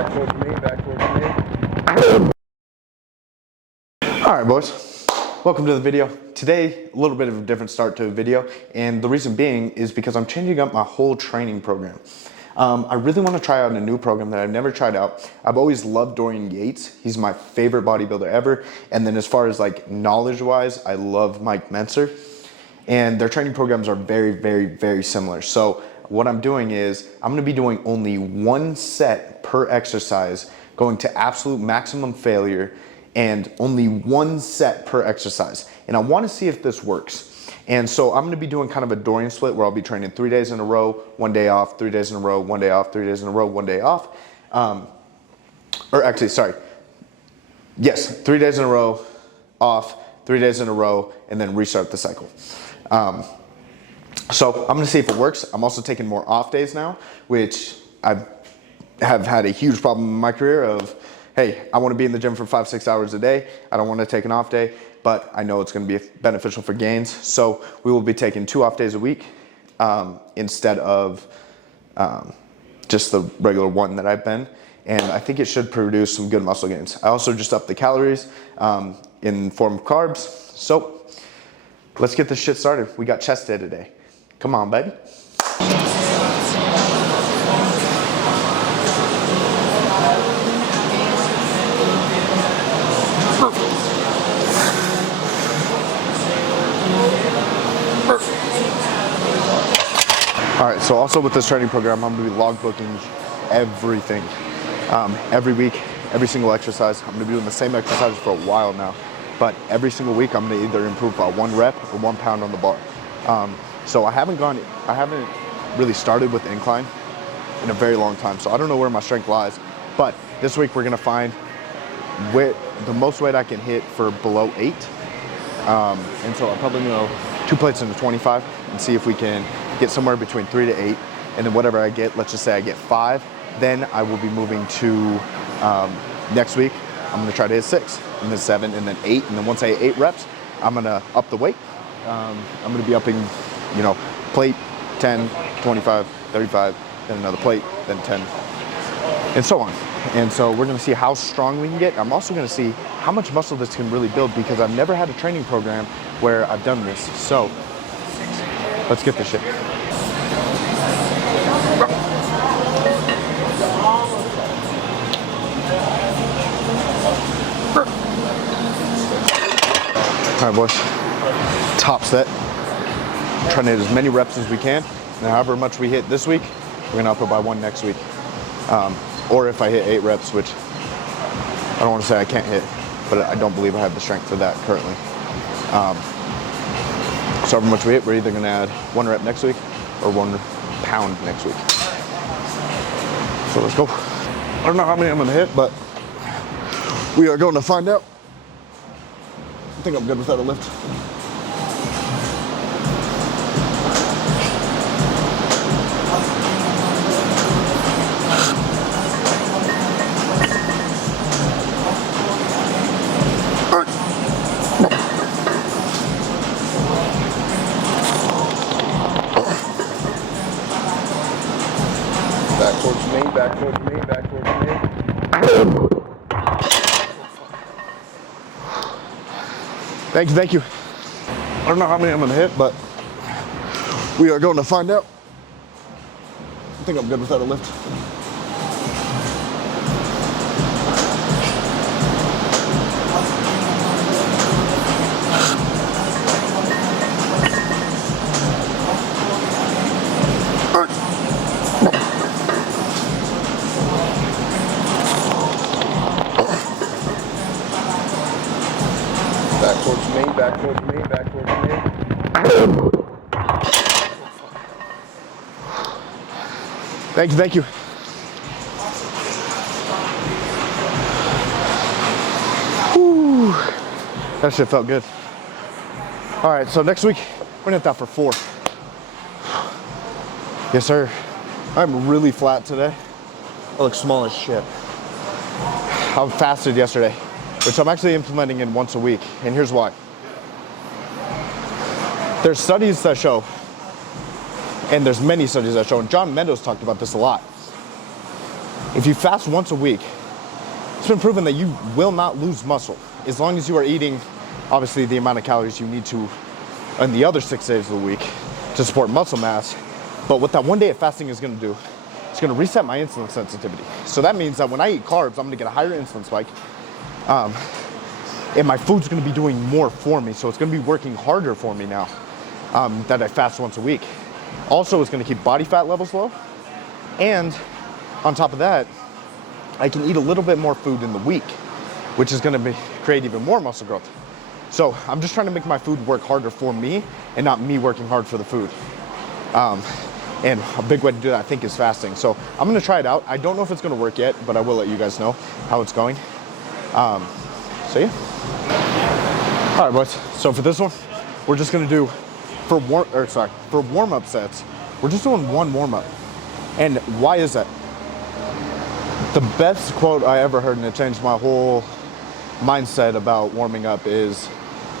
back towards me, back towards me. All right, boys, welcome to the video. Today, a little bit of a different start to a video, and the reason being is because I'm changing up my whole training program. I really want to try out a new program that I've never tried out. I've always loved Dorian Yates. He's my favorite bodybuilder ever. And then as far as like knowledge-wise, I love Mike Mentzer. And their training programs are very, very, very similar. So what I'm doing is I'm going to be doing only one set per exercise, going to absolute maximum failure, and only one set per exercise. And I want to see if this works. And so I'm going to be doing kind of a Dorian split where I'll be training 3 days in a row, 1 day off, 3 days in a row, 1 day off, 3 days in a row, 1 day off. Or actually, sorry. Yes, 3 days in a row, off, 3 days in a row, and then restart the cycle. So I'm going to see if it works. I'm also taking more off days now, which I have had a huge problem in my career of, hey, I want to be in the gym for 5-6 hours a day. I don't want to take an off day, but I know it's going to be beneficial for gains. So we will be taking 2 off days a week instead of just the regular one that I've been. And I think it should produce some good muscle gains. I also just upped the calories in form of carbs. So let's get this shit started. We got chest day today. Come on, baby. All right, so also with this training program, I'm gonna be logbooking everything. Every week, every single exercise. I'm gonna be doing the same exercises for a while now, but every single week I'm gonna either improve by 1 rep or 1 pound on the bar. So I haven't really started with incline in a very long time, so I don't know where my strength lies, but this week we're gonna find where the most weight I can hit for below 8. And so I'll probably go 2 plates into 25 and see if we can get somewhere between 3 to 8, and then whatever I get, let's just say I get 5, then I will be moving to next week. I'm gonna try to hit 6, and then 7, and then 8, and then once I hit 8 reps, I'm gonna up the weight. I'm gonna be upping, you know, plate 10, 25, 35, then another plate, then 10, and so on. And so we're gonna see how strong we can get. I'm also gonna see how much muscle this can really build because I've never had a training program where I've done this. So let's get this shit. All right, boys, top set. Trying to hit as many reps as we can. And however much we hit this week, we're gonna up it by 1 next week. Or if I hit 8 reps, which I don't wanna say I can't hit, but I don't believe I have the strength for that currently. So however much we hit, we're either gonna add 1 rep next week or 1 pound next week. So let's go. I don't know how many I'm gonna hit, but we are going to find out. I think I'm good without a lift. Back towards me, back towards me, back towards me. Thank you. I don't know how many I'm gonna hit, but we are going to find out. I think I'm good without a lift. Back towards me, back towards me, back towards me. Thank you. Whew. That shit felt good. All right, so next week, we're gonna hit that for 4. Yes, sir. I'm really flat today. I look small as shit. I fasted yesterday, which I'm actually implementing in once a week, and here's why. There's studies that show, and there's many studies that show, and John Meadows talked about this a lot, If you fast once a week, it's been proven that you will not lose muscle as long as you are eating, obviously, the amount of calories you need to in the other 6 days of the week to support muscle mass. But what that 1 day of fasting is going to do, it's going to reset my insulin sensitivity. So that means that when I eat carbs, I'm going to get a higher insulin spike, and my food's going to be doing more for me. So it's going to be working harder for me now that I fast once a week. Also, it's going to keep body fat levels low, and on top of that, I can eat a little bit more food in the week, which is going to create even more muscle growth. So I'm just trying to make my food work harder for me and not me working hard for the food. And a big way to do that, I think, is fasting. So I'm going to try it out. I don't know if it's going to work yet, but I will let you guys know how it's going. So yeah. All right, boys. So for this one, we're just going to do, for warm-up sets, we're just doing one warm-up. And why is that? The best quote I ever heard, and it changed my whole mindset about warming up, is,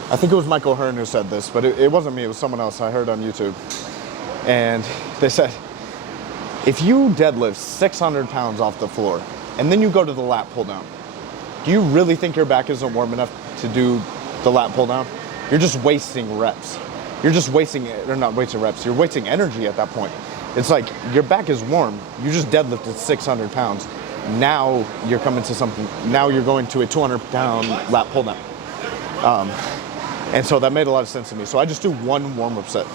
I think it was Michael Hearn who said this, but it wasn't me, it was someone else I heard on YouTube. And they said, if you deadlift 600 pounds off the floor and then you go to the lat pull down, do you really think your back isn't warm enough to do the lat pull down? You're just wasting reps. You're just wasting, or not wasting reps, you're wasting energy at that point. It's like, your back is warm, you just deadlifted 600 pounds. Now you're coming to something, now you're going to a 200-pound lat pull down. And so that made a lot of sense to me. So I just do one warm-up set.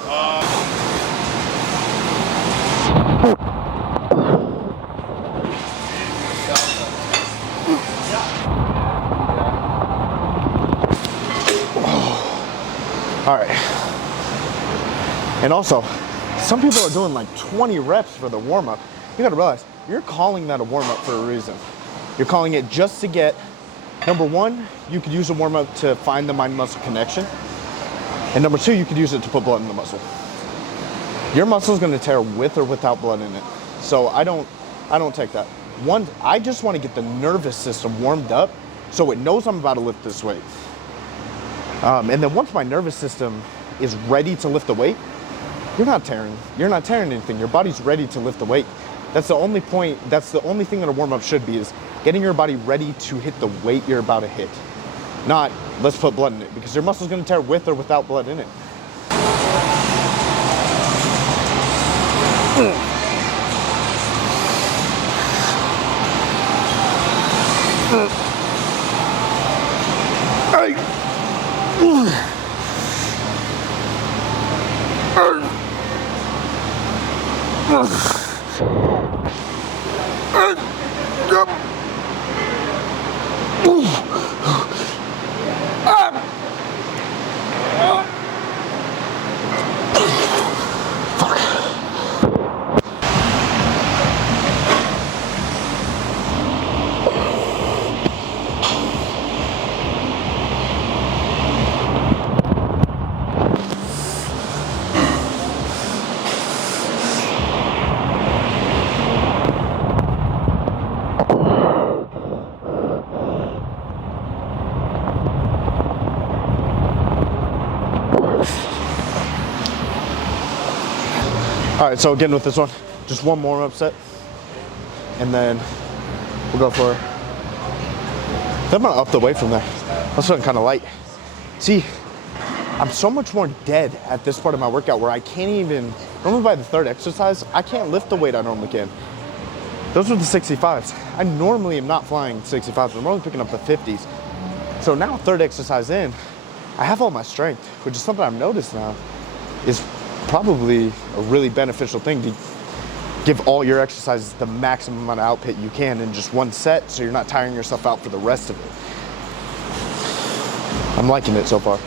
All right. And also, some people are doing like 20 reps for the warm-up. You gotta realize, you're calling that a warm-up for a reason. You're calling it just to get, number one, you could use a warm-up to find the mind-muscle connection. And number two, you could use it to put blood in the muscle. Your muscle's gonna tear with or without blood in it. So I don't take that. One, I just wanna get the nervous system warmed up so it knows I'm about to lift this weight. And then once my nervous system is ready to lift the weight, you're not tearing anything. Your body's ready to lift the weight. That's the only point, that's the only thing that a warm-up should be, is getting your body ready to hit the weight you're about to hit. Not, let's put blood in it, because your muscle's gonna tear with or without blood in it. All right, so again with this one, just one more upset, and then we'll go for, I'm gonna up the weight from there. That's feeling kind of light. See, I'm so much more dead at this part of my workout where I can't even, normally by the third exercise, I can't lift the weight I normally can. Those were the 65s. I normally am not flying 65s, I'm only picking up the 50s. So now third exercise in, I have all my strength, which is something I've noticed now is probably a really beneficial thing, to give all your exercises the maximum amount of output you can in just one set, so you're not tiring yourself out for the rest of it. I'm liking it so far.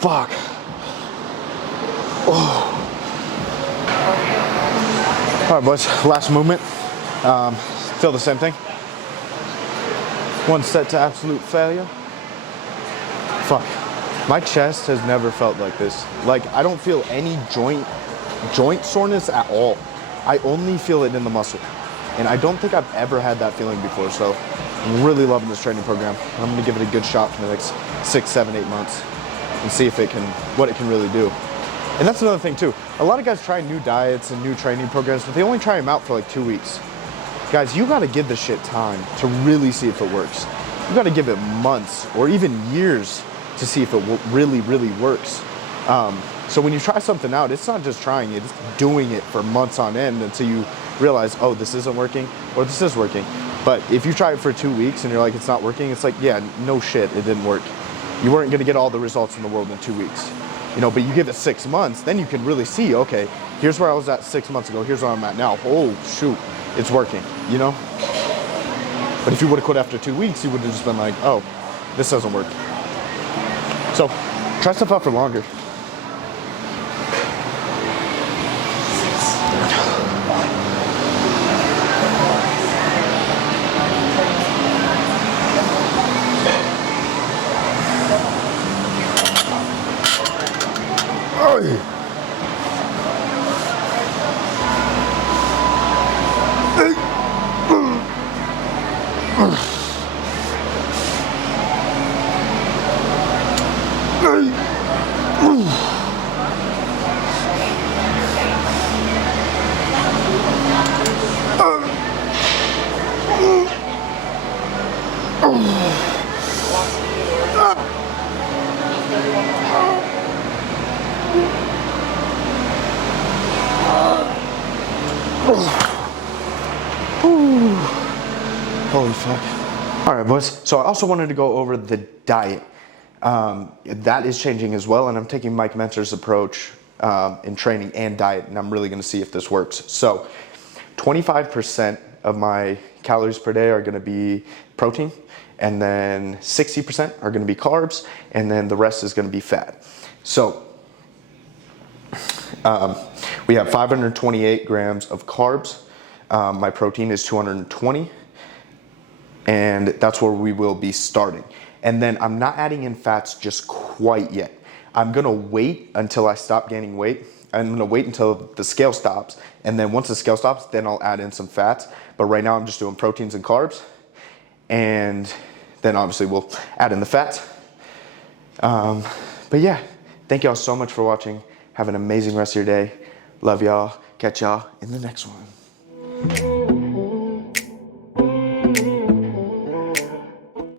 Fuck. Oh. All right, boys, last movement. Still the same thing. One set to absolute failure. Fuck. My chest has never felt like this. Like, I don't feel any joint soreness at all. I only feel it in the muscle. And I don't think I've ever had that feeling before, so I'm really loving this training program. I'm gonna give it a good shot for the next 6, 7, 8 months and see if what it can really do. And that's another thing too. A lot of guys try new diets and new training programs, but they only try them out for like 2 weeks. Guys, you gotta give this shit time to really see if it works. You gotta give it months or even years to see if it really, really works. So when you try something out, it's not just trying it, it's doing it for months on end until you realize, oh, this isn't working or this is working. But if you try it for 2 weeks and you're like, it's not working, it's like, yeah, no shit, it didn't work. You weren't gonna get all the results in the world in 2 weeks. You know, but you give it 6 months, then you can really see, okay, here's where I was at 6 months ago, here's where I'm at now. Oh, shoot, it's working, you know? But if you would have quit after 2 weeks, you would have just been like, oh, this doesn't work. So, try stuff out for longer. Holy fuck. All right, boys. So I also wanted to go over the diet. That is changing as well, and I'm taking Mike Mentor's approach in training and diet, and I'm really gonna see if this works. So 25% of my calories per day are gonna be protein, and then 60% are gonna be carbs, and then the rest is gonna be fat. So we have 528 grams of carbs. My protein is 220, and that's where we will be starting. And then I'm not adding in fats just quite yet. I'm gonna wait until I stop gaining weight. I'm gonna wait until the scale stops, and then once the scale stops, then I'll add in some fats. But right now I'm just doing proteins and carbs, and then obviously we'll add in the fats. But yeah, thank y'all so much for watching. Have an amazing rest of your day. Love y'all. Catch y'all in the next one.